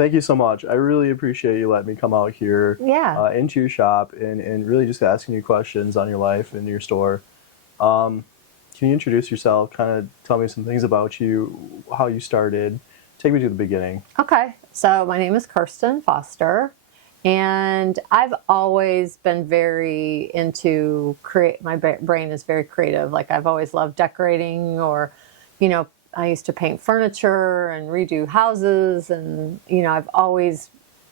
thank you so much. I really appreciate you letting me come out here into your shop and really just asking you questions on your life and your store. Can you introduce yourself, kind of tell me some things about you, how you started? Take me to the beginning. Okay, so my name is Kirsten Foster, and I've always been very into my brain is very creative. Like I've always loved decorating, or, I used to paint furniture and redo houses, and, I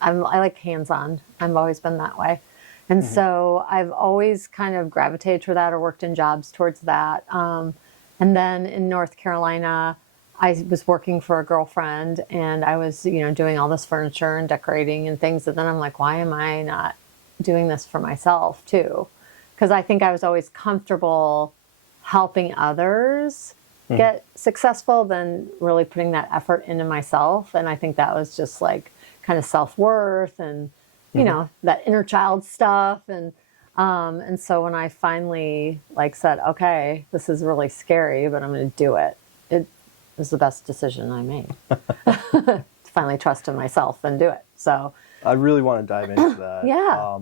like hands-on. I've always been that way. And so I've always kind of gravitated toward that or worked in jobs towards that. And then in North Carolina, I was working for a girlfriend, and I was, doing all this furniture and decorating and things. And then I'm like, why am I not doing this for myself too? Because I think I was always comfortable helping others get successful than really putting that effort into myself. And I think that was just like kind of self-worth and, that inner child stuff. And so when I finally said, okay, this is really scary, but I'm going to do it. It was the best decision I made. To finally trust in myself and do it. So I really want to dive into that. Yeah.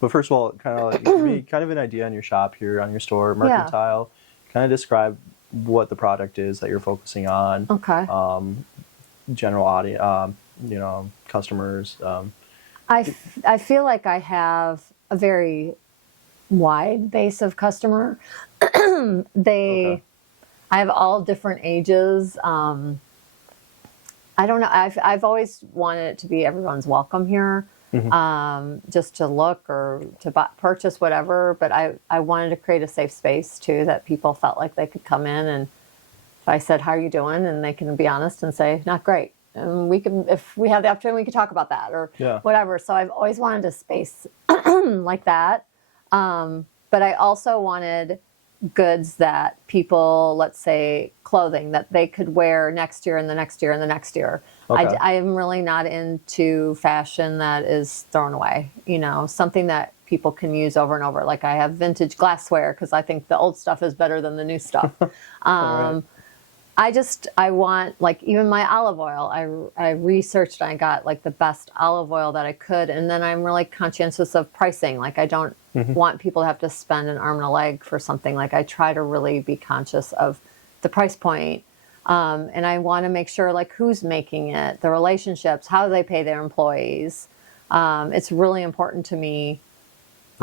But first of all, give me kind of an idea on your shop here, on your store, Mercantile. Kind of describe what the product is that you're focusing on. Okay. General audience, customers. I feel like I have a very wide base of customer. I have all different ages. I don't know. I've always wanted it to be everyone's welcome here, just to look or to purchase whatever. But I wanted to create a safe space too, that people felt like they could come in, and if I said, "How are you doing?" and they can be honest and say, "Not great." And we can, if we have the opportunity, we could talk about that or whatever. So I've always wanted a space like that. But I also wanted goods that people, let's say clothing, that they could wear next year and the next year and the next year. Okay. I am really not into fashion that is thrown away, something that people can use over and over. Like I have vintage glassware because I think the old stuff is better than the new stuff. Right. I want, even my olive oil, I researched and I got the best olive oil that I could. And then I'm really conscientious of pricing. I don't want people to have to spend an arm and a leg for something. I try to really be conscious of the price point. And I want to make sure who's making it, the relationships, how they pay their employees. It's really important to me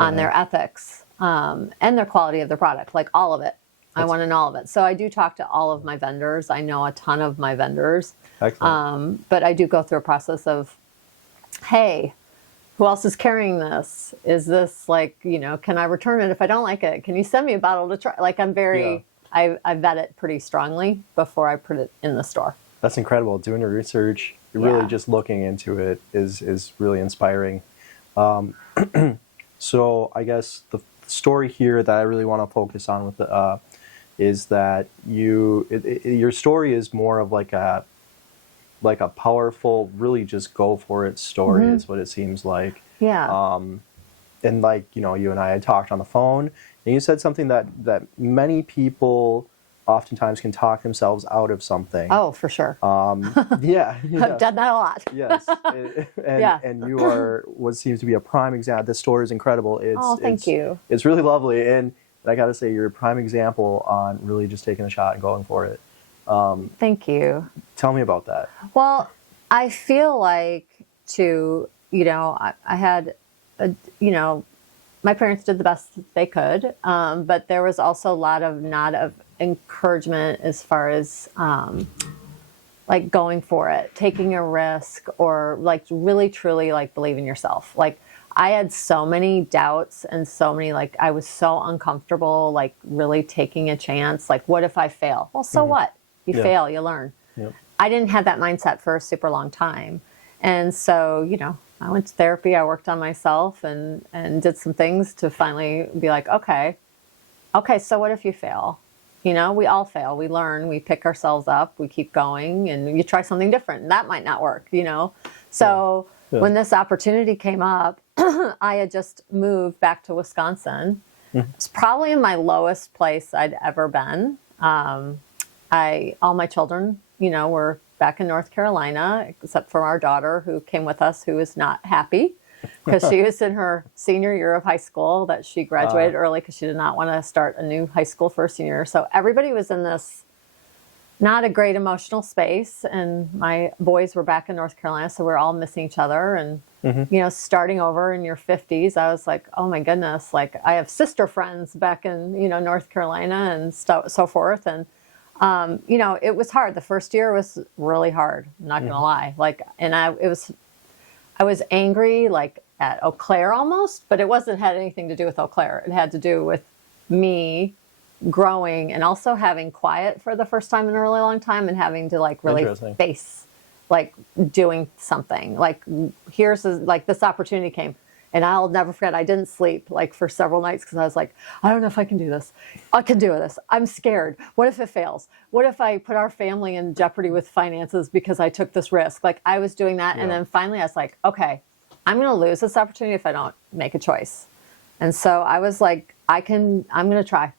on their ethics and their quality of their product, all of it. I want to know all of it. So I do talk to all of my vendors. I know a ton of my vendors. Excellent. But I do go through a process of, hey, who else is carrying this? Is this can I return it if I don't like it? Can you send me a bottle to try? I'm very, I vet it pretty strongly before I put it in the store. That's incredible. Doing your research, really just looking into it is really inspiring. So I guess the story here that I really want to focus on with the is that your story is more of a powerful, really just go for it story is what it seems like. Yeah. And you and I had talked on the phone, and you said something that many people oftentimes can talk themselves out of something. Oh, for sure. Yeah. I've done that a lot. Yes. And you are what seems to be a prime example. This story is incredible. Thank you. It's really lovely. And I got to say, you're a prime example on really just taking a shot and going for it. Thank you. Tell me about that. Well, I feel like I had, my parents did the best they could, but there was also a lot of encouragement as far as going for it, taking a risk, or really truly believe in yourself. I had so many doubts and so many, I was so uncomfortable, really taking a chance. What if I fail? Well, so what? You fail, you learn. Yep. I didn't have that mindset for a super long time. And so, I went to therapy, I worked on myself and did some things to finally be okay, so what if you fail? We all fail, we learn, we pick ourselves up, we keep going, and you try something different. That might not work, So when this opportunity came up, I had just moved back to Wisconsin. It's probably in my lowest place I'd ever been. All my children, were back in North Carolina, except for our daughter who came with us, who was not happy because she was in her senior year of high school, that she graduated early because she did not want to start a new high school first year. So everybody was in this not a great emotional space, and my boys were back in North Carolina, so we're all missing each other. And you know, starting over in your 50s, I was like, oh my goodness, like I have sister friends back in, you know, North Carolina and so forth. And you know, it was hard. The first year was really hard, I'm not gonna lie. Like, and I was angry, like at Eau Claire almost, but it had anything to do with Eau Claire. It had to do with me growing and also having quiet for the first time in a really long time, and having to like really face like doing something. Like like this opportunity came, and I'll never forget, I didn't sleep like for several nights because I was like, I don't know if I can do this. I can do this. I'm scared. What if it fails? What if I put our family in jeopardy with finances because I took this risk? Like I was doing that. And then finally I was like, okay, I'm going to lose this opportunity if I don't make a choice. And so I was like, I'm going to try.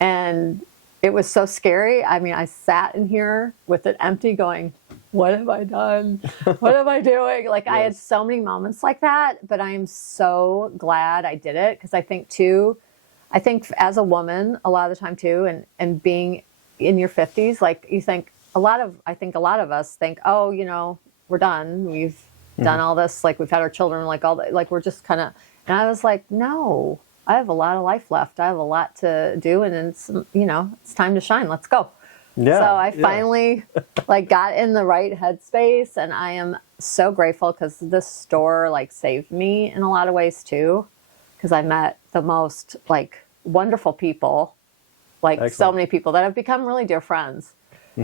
And it was so scary. I mean, I sat in here with it empty going, what have I done? What am I doing? Like I had so many moments like that, but I'm so glad I did it. Because I think as a woman, a lot of the time too, and being in your 50s, like you think I think a lot of us think, oh, you know, we're done. We've done all this. Like we've had our children, like like we're just kind of, and I was like, no, I have a lot of life left. I have a lot to do, and it's, you know, it's time to shine. Let's go. Yeah, so I finally like got in the right headspace, and I am so grateful because this store like saved me in a lot of ways too, because I met the most like wonderful people, like so many people that have become really dear friends.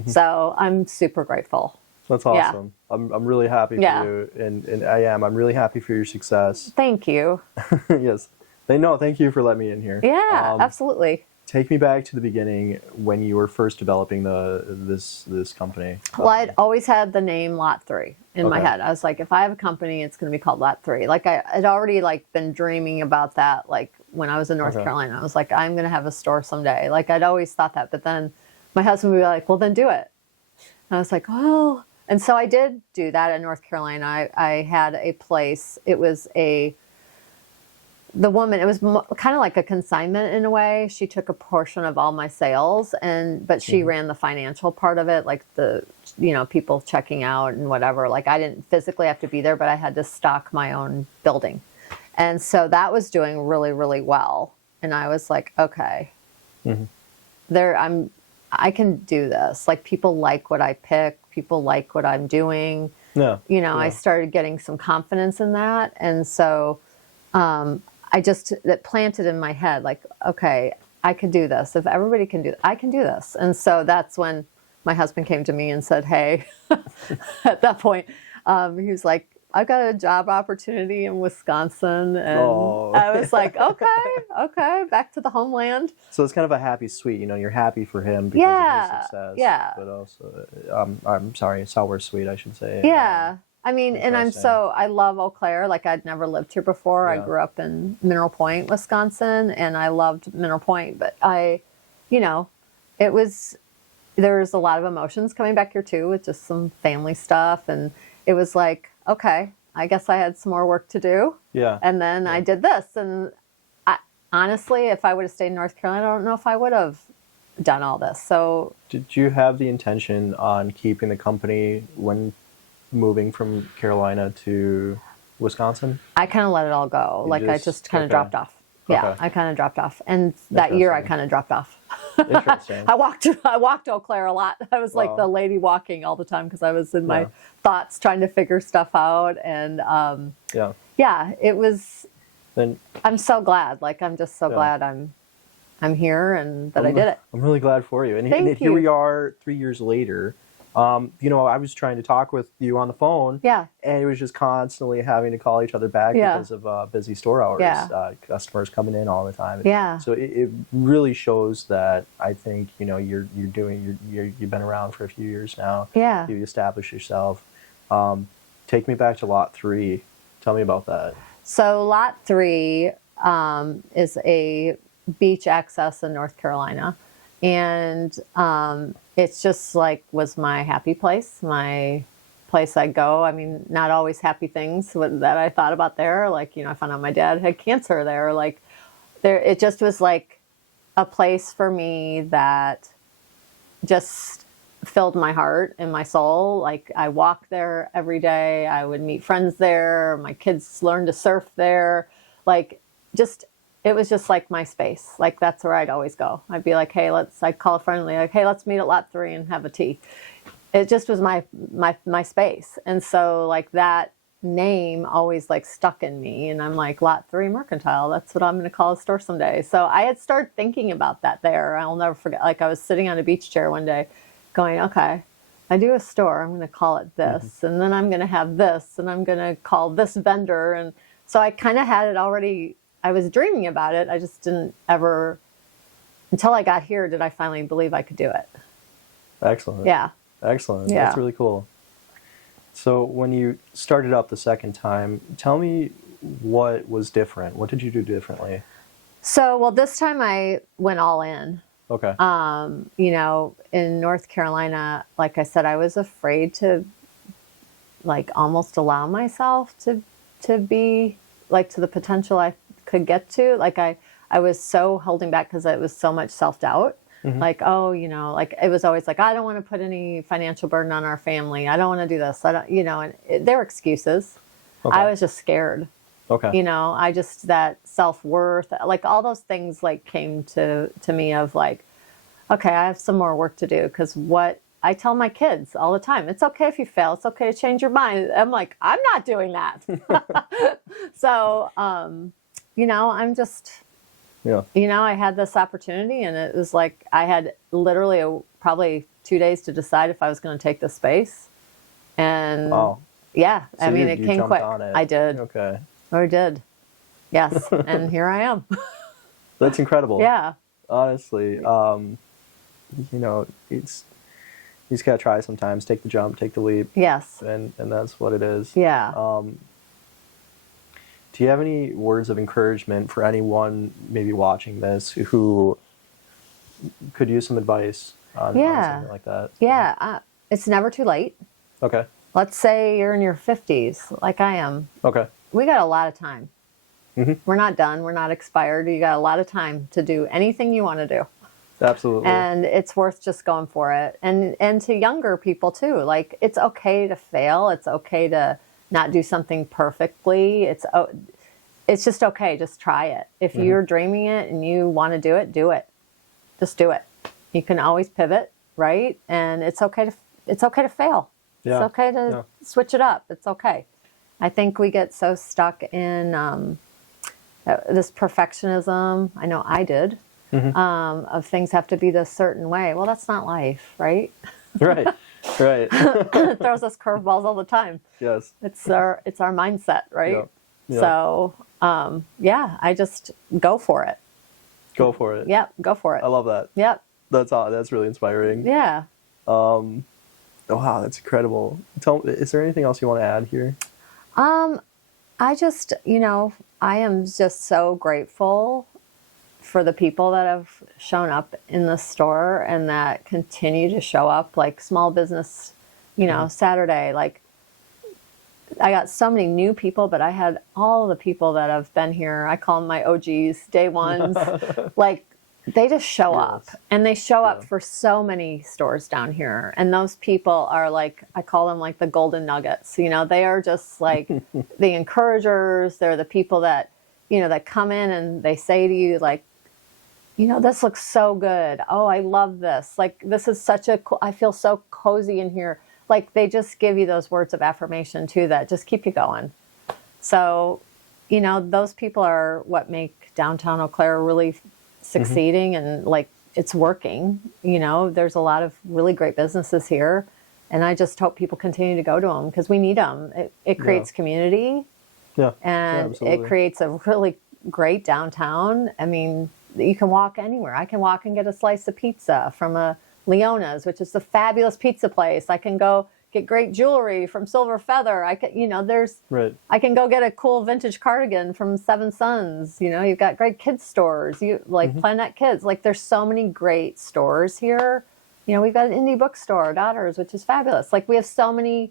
So I'm super grateful. That's awesome. Yeah. I'm really happy for you, and I'm really happy for your success. Thank you. Yes. Thank you for letting me in here. Yeah, absolutely. Take me back to the beginning when you were first developing this company. Well, I'd always had the name Lot 3 in my head. I was like, if I have a company, it's going to be called Lot 3. Like I'd already like been dreaming about that. Like when I was in North Carolina, I was like, I'm going to have a store someday. Like I'd always thought that. But then my husband would be like, well, then do it. And I was like, oh. And so I did do that in North Carolina. I had a place. It was the woman, it was kind of like a consignment in a way. She took a portion of all my sales, but she ran the financial part of it, like the, you know, people checking out and whatever. Like I didn't physically have to be there, but I had to stock my own building. And so that was doing really, really well. And I was like, okay, I can do this. Like people like what I pick. People like what I'm doing. You know, I started getting some confidence in that. And so, that planted in my head, like, okay, I could do this. If everybody can do it, I can do this. And so that's when my husband came to me and said, hey, at that point, he was like, I got a job opportunity in Wisconsin. And I was like, okay, back to the homeland. So it's kind of a happy sweet, you know, you're happy for him because of his success. Yeah. But also, I'm sorry, sour sweet, I should say. Yeah. I mean, and I love Eau Claire. Like I'd never lived here before. I grew up in Mineral Point, Wisconsin, and I loved Mineral Point. But you know, there's a lot of emotions coming back here too, with just some family stuff. And it was like, okay, I guess I had some more work to do. Yeah. And then I did this. And honestly, if I would have stayed in North Carolina, I don't know if I would have done all this. So did you have the intention on keeping the company when moving from Carolina to Wisconsin? I kind of let it all go. I just kind of dropped off. Yeah, I kind of dropped off. And that year I kind of dropped off. Interesting. I walked Eau Claire a lot. I was like the lady walking all the time because I was in my thoughts trying to figure stuff out. And it was, I'm so glad. Like, I'm just so glad I'm here and that I did it. I'm really glad for you. And here we are 3 years later. You know, I was trying to talk with you on the phone. Yeah. And it was just constantly having to call each other back because of busy store hours. Yeah. Customers coming in all the time. Yeah. So it really shows that I think, you know, you've been around for a few years now. Yeah. You established yourself. Take me back to Lot 3. Tell me about that. So Lot 3 is a beach access in North Carolina. And it's just like was my happy place, my place I go. I mean, not always happy things that I thought about there. Like, I found out my dad had cancer there. Like, it just was like a place for me that just filled my heart and my soul. Like, I walked there every day. I would meet friends there. My kids learned to surf there. Like, just, it was just like my space. Like, that's where I'd always go. I'd be like, hey, I'd call a friend, like, hey, let's meet at lot 3 and have a tea. It just was my space. And so like that name always like stuck in me, and I'm like, lot 3 Mercantile, that's what I'm going to call a store someday. So I had started thinking about that there. I'll never forget, like I was sitting on a beach chair one day going, okay, I do a store, I'm going to call it this, and then I'm going to have this, and I'm going to call this vendor. And so I kind of had it already. I was dreaming about it. I just didn't ever, until I got here, did I finally believe I could do it. Excellent. Yeah. Excellent. Yeah. That's really cool. So when you started up the second time, tell me what was different. What did you do differently? So, well, this time I went all in. Okay. In North Carolina, like I said, I was afraid to like almost allow myself to be like to the potential I could get to. Like I was so holding back because it was so much self-doubt. Like, oh, like it was always like, I don't want to put any financial burden on our family. I don't want to do this. I don't, and there were excuses. Okay. I was just scared. Okay. I just, that self-worth, like all those things like came to me of like, okay, I have some more work to do. Because what I tell my kids all the time, it's okay if you fail. It's okay to change your mind. I'm like, I'm not doing that. So, I'm just... Yeah. I had this opportunity, and it was like I had literally probably 2 days to decide if I was going to take this space. And yeah, So I mean, you it came jumped quick. on it. I did. Okay. I did. Yes. And here I am. That's incredible. Yeah. Honestly, it's you just gotta try sometimes. Take the jump, take the leap. Yes. And that's what it is. Yeah. Do you have any words of encouragement for anyone maybe watching this who could use some advice on something like that? Yeah. It's never too late. Okay. Let's say you're in your 50s, like I am. Okay. We got a lot of time. We're not done. We're not expired. You got a lot of time to do anything you want to do. Absolutely. And it's worth just going for it. And to younger people too, like it's okay to fail. It's okay to not do something perfectly. It's just okay. Just try it. If you're dreaming it and you want to do it, do it. Just do it. You can always pivot, right? And it's okay to fail. Yeah. It's okay to switch it up. It's okay. I think we get so stuck in this perfectionism. I know I did. Of things have to be this certain way. Well, that's not life, right? Right. Right. It throws us curveballs all the time. Yes. It's our mindset, right? Yep. Yep. So, I just go for it. Go for it. Yep, go for it. I love that. Yep. That's really inspiring. Yeah. Oh, wow, that's incredible. Is there anything else you want to add here? I just, I am just so grateful for the people that have shown up in the store and that continue to show up, like small business, Saturday. Like I got so many new people, but I had all the people that have been here. I call them my OGs, day ones. Like they just show up, and they show up for so many stores down here. And those people are like, I call them like the golden nuggets. They are just like the encouragers. They're the people that, that come in and they say to you like, this looks so good. Oh, I love this. Like, this is I feel so cozy in here. Like, they just give you those words of affirmation too that just keep you going. So, those people are what make downtown Eau Claire really succeeding, and like, it's working. There's a lot of really great businesses here, and I just hope people continue to go to them because we need them. It creates community. Yeah. And it creates a really great downtown. I mean, you can walk anywhere. I can walk and get a slice of pizza from a Leona's, which is a fabulous pizza place. I can go get great jewelry from Silver Feather. I can, Right. I can go get a cool vintage cardigan from Seven Sons. You've got great kids stores. You like Planet Kids. Like there's so many great stores here. We've got an indie bookstore, Daughters, which is fabulous. Like we have so many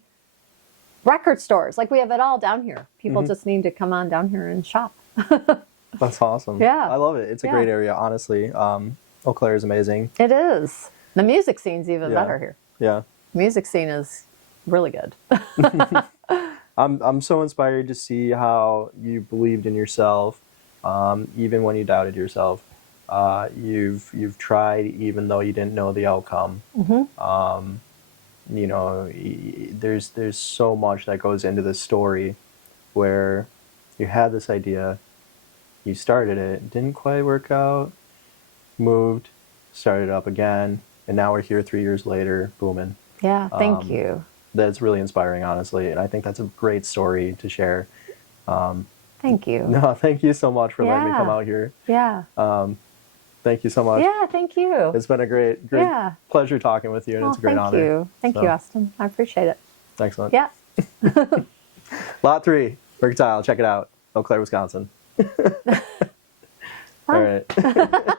record stores. Like we have it all down here. People just need to come on down here and shop. That's awesome. Yeah. I love it. It's a great area, honestly. Eau Claire is amazing. It is. The music scene's even Yeah. better here. Yeah. Music scene is really good. I'm so inspired to see how you believed in yourself, even when you doubted yourself. You've tried even though you didn't know the outcome. There's so much that goes into this story where you had this idea, you started it, didn't quite work out, moved, started up again, and now we're here 3 years later, booming. Yeah, thank you. That's really inspiring, honestly, and I think that's a great story to share. Thank you. No, thank you so much for letting me Yeah. come out here. Yeah. Thank you so much. Yeah, thank you. It's been a great Yeah. pleasure talking with you, and it's a great thank honor. you. Thank you, Austin. I appreciate it. Excellent. Yeah. Lot 3, Mercantile. Check it out. Eau Claire, Wisconsin. All right.